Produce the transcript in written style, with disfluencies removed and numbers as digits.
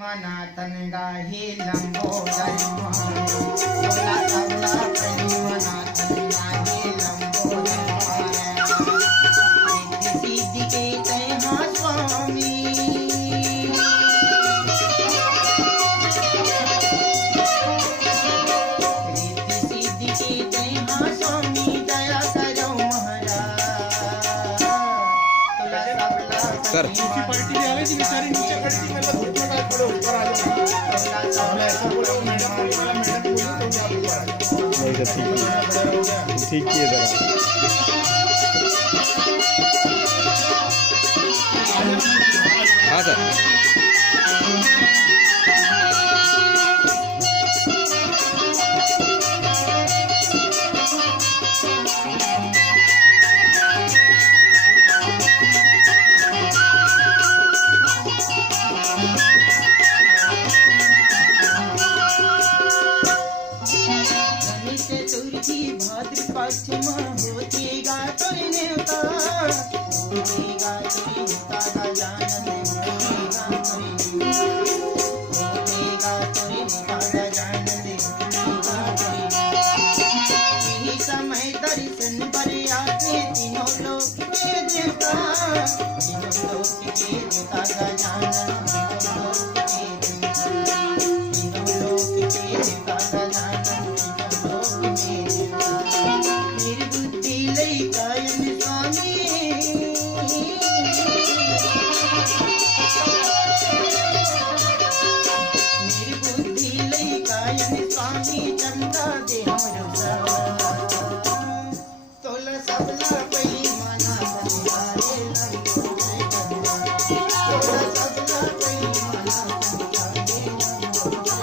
मनातन गाही लंबोदर मारे सोला सबला पली मनातन गाही लंबोदर मारे रिद्धि सिद्धि के तैहा स्वामी रिद्धि सिद्धि के तैहा स्वामी दया करो महाराज सोला सबला सर दूसरी पार्टी ने आले जी बेचारी नीचे खड़ी थी मैं धूप में काट पड़े ऊपर आ जाओ मैं ऐसा बोला मैडम बोली तो आप ऊपर आ जाओ नहीं सर ठीक किए जरा हाँ सर पश्चिमा होतेगा तोरे नेता होतेगा तोरे नेता का जान होतेगा तोरे नेता का जान होतेगा तोरे यही समय दर्शन पर आते तीनों लोक के देवता तीनों लोक के देवता का जान तीनों लोक के देवता का जान निर्बुद्धि लई कायन स्वामी निर्बुद्धि लई कायन स्वामी चंदा दे हमरो सोला सबला पई मना बंधारे सोला सबला पई मना बंधारे